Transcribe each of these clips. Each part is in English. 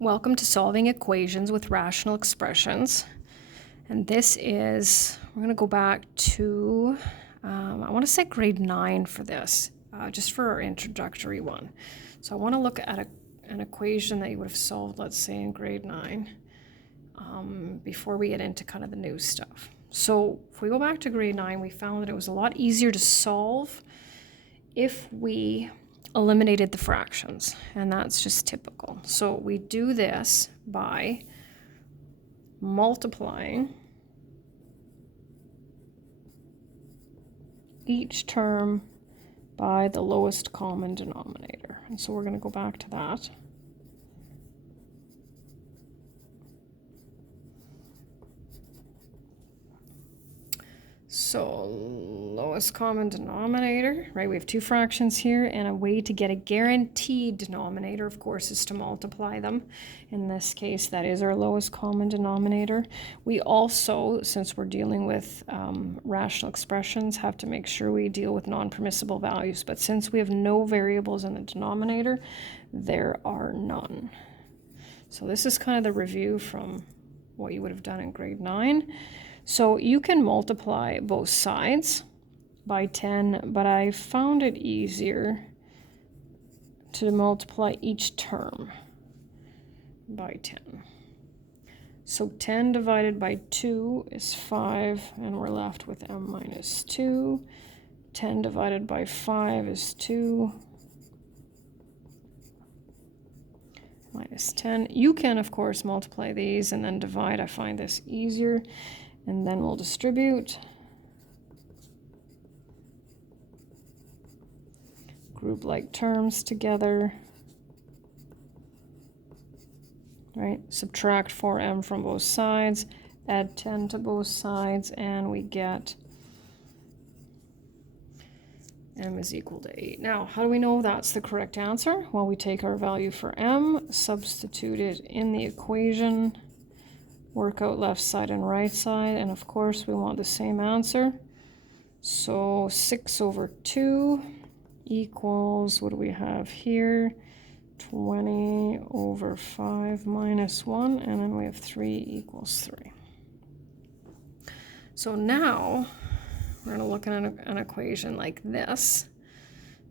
Welcome to Solving Equations with Rational Expressions. And this is, we're going to go back to, I want to say grade 9 for this, just for our introductory one. So I want to look at an equation that you would have solved, let's say, in grade 9, before we get into kind of the new stuff. So if we go back to grade 9, we found that it was a lot easier to solve if we eliminated the fractions, and that's just typical. So we do this by multiplying each term by the lowest common denominator. And so we're going to go back to that. So lowest common denominator, right? We have two fractions here, and a way to get a guaranteed denominator, of course, is to multiply them. In this case, that is our lowest common denominator. We also, since we're dealing with rational expressions, have to make sure we deal with non-permissible values. But since we have no variables in the denominator, there are none. So this is kind of the review from what you would have done in grade 9. So you can multiply both sides by 10, but I found it easier to multiply each term by 10. So 10 divided by 2 is 5, and we're left with m minus 2. 10 divided by 5 is 2. Minus 10. You can, of course, multiply these and then divide. I find this easier. And then we'll distribute. Group like terms together. Right? Subtract 4m from both sides. Add 10 to both sides. And we get m is equal to 8. Now, how do we know that's the correct answer? Well, we take our value for m, substitute it in the equation, work out left side and right side, and of course we want the same answer. So 6 over 2 equals, what do we have here? 20 over 5 minus 1, and then we have 3 equals 3. So now we're going to look at an equation like this.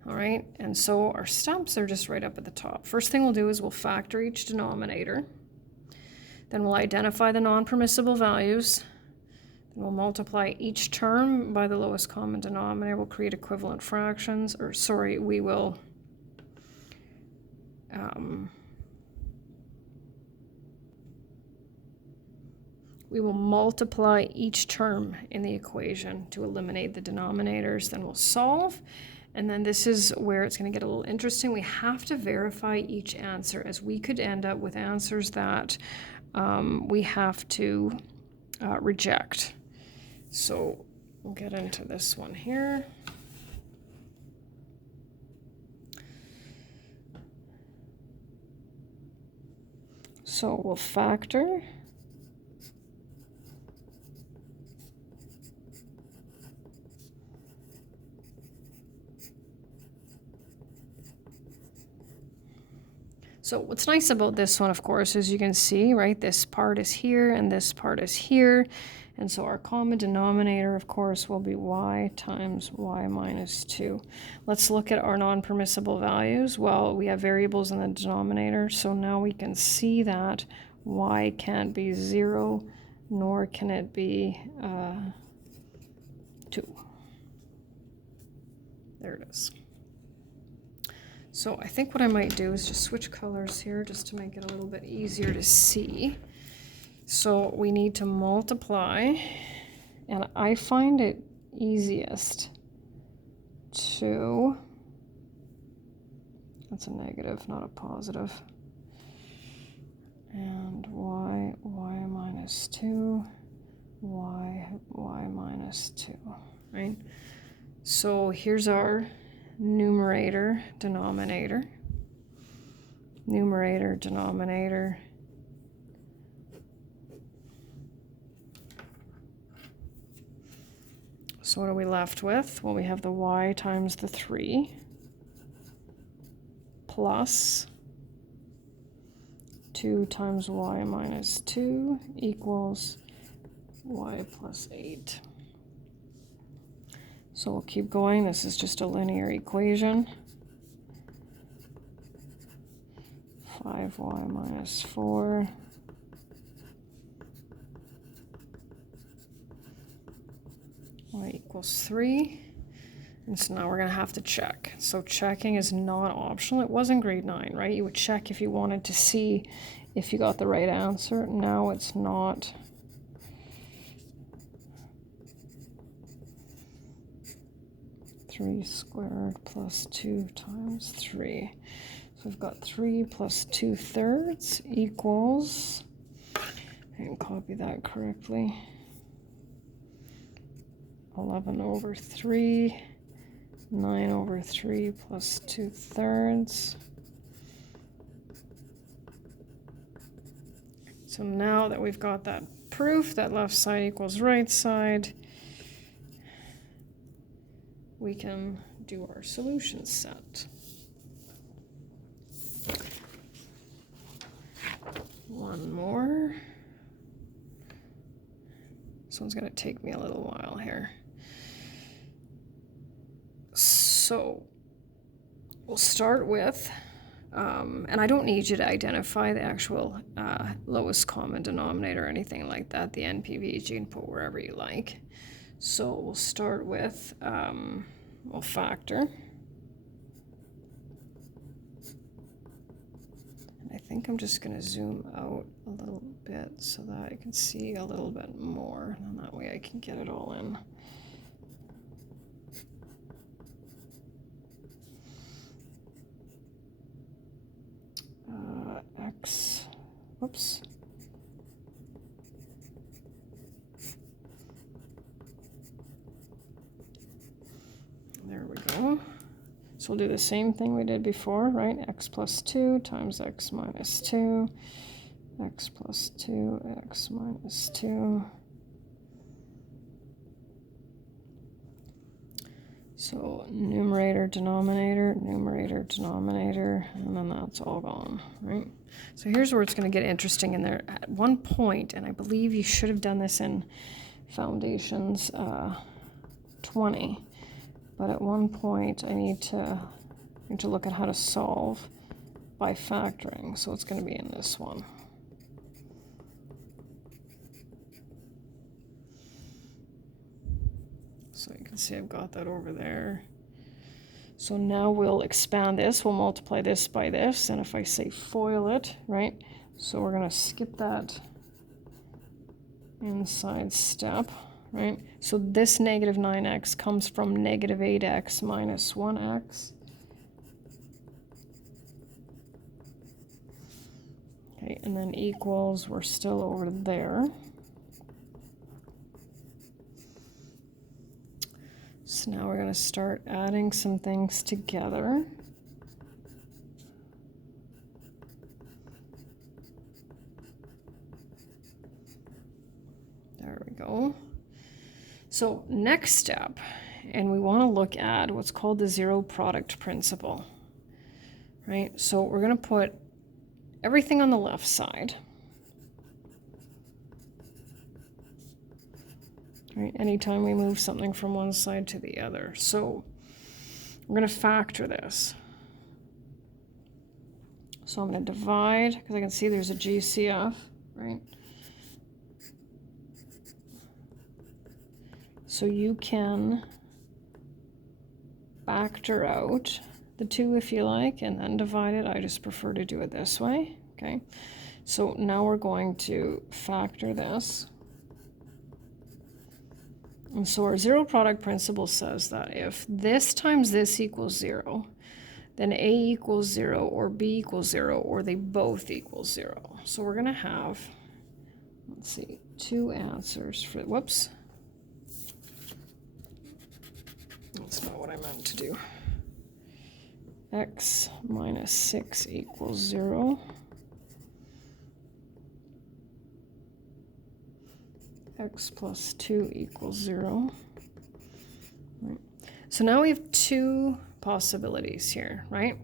All right, and so our steps are just right up at the top. First thing we'll do is we'll factor each denominator. Then we'll identify the non-permissible values. Then we'll multiply each term by the lowest common denominator. We'll create equivalent fractions, or sorry, we will multiply each term in the equation to eliminate the denominators. Then we'll solve. And then this is where it's going to get a little interesting. We have to verify each answer, as we could end up with answers that we have to reject. So we'll get into this one here. So we'll factor. So what's nice about this one, of course, as you can see, right, this part is here and this part is here. And so our common denominator, of course, will be y times y minus 2. Let's look at our non-permissible values. Well, we have variables in the denominator, so now we can see that y can't be 0, nor can it be 2. There it is. So I think what I might do is just switch colors here just to make it a little bit easier to see. So we need to multiply, and I find it easiest to, that's a negative, not a positive, and y minus 2, y minus 2, right? So here's our numerator, denominator, numerator, denominator. So what are we left with? Well, we have the y times the 3 plus 2 times y minus 2 equals y plus 8. So we'll keep going. This is just a linear equation. 5y minus 4 y equals 3. And so now we're going to have to check. So checking is not optional. It was in grade 9, right? You would check if you wanted to see if you got the right answer. Now it's not. Three squared plus 2 times 3. So we've got 3 plus 2/3 equals, I can copy that correctly, 11 over 3, 9 over 3 plus 2/3. So now that we've got that proof that left side equals right side, we can do our solution set. One more. This one's going to take me a little while here. So we'll start with, and I don't need you to identify the actual lowest common denominator or anything like that. The NPVG you can put wherever you like. So we'll start with, we'll factor. And I think I'm just going to zoom out a little bit so that I can see a little bit more. And that way I can get it all in. X, whoops. There we go. So we'll do the same thing we did before, right? X plus 2 times x minus 2, x plus 2, x minus 2. So numerator, denominator, and then that's all gone, right? So here's where it's going to get interesting in there. At one point, and I believe you should have done this in Foundations 20, but at one point I need to look at how to solve by factoring. So it's going to be in this one. So you can see I've got that over there. So now we'll expand this. We'll multiply this by this. And if I say FOIL it, right? So we're going to skip that inside step, right? So this negative 9x comes from negative 8x minus 1x. Okay, and then equals, we're still over there. So now we're going to start adding some things together. There we go. So next step, and we want to look at what's called the zero product principle, right? So we're going to put everything on the left side. Right, anytime we move something from one side to the other. So we're going to factor this. So I'm going to divide, because I can see there's a GCF, right? So you can factor out the 2 if you like, and then divide it. I just prefer to do it this way, okay? So now we're going to factor this. And so our zero product principle says that if this times this equals 0, then A equals 0 or B equals 0 or they both equal 0. So we're going to have, let's see, 2 answers for, whoops. That's not what I meant to do. X minus 6 equals 0. X plus 2 equals 0. Right. So now we have 2 possibilities here, right?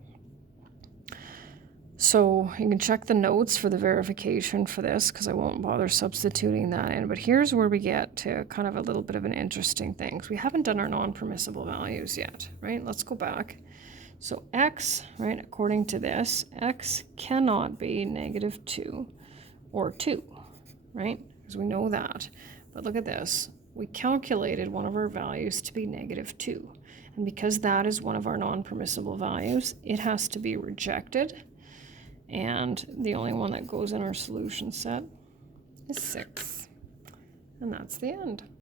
So you can check the notes for the verification for this because I won't bother substituting that in. But here's where we get to kind of a little bit of an interesting thing. We haven't done our non-permissible values yet, right? Let's go back. So x, right, according to this, x cannot be -2 or 2, right? Because we know that. But look at this. We calculated one of our values to be -2. And because that is one of our non-permissible values, it has to be rejected. And the only one that goes in our solution set is 6. And that's the end.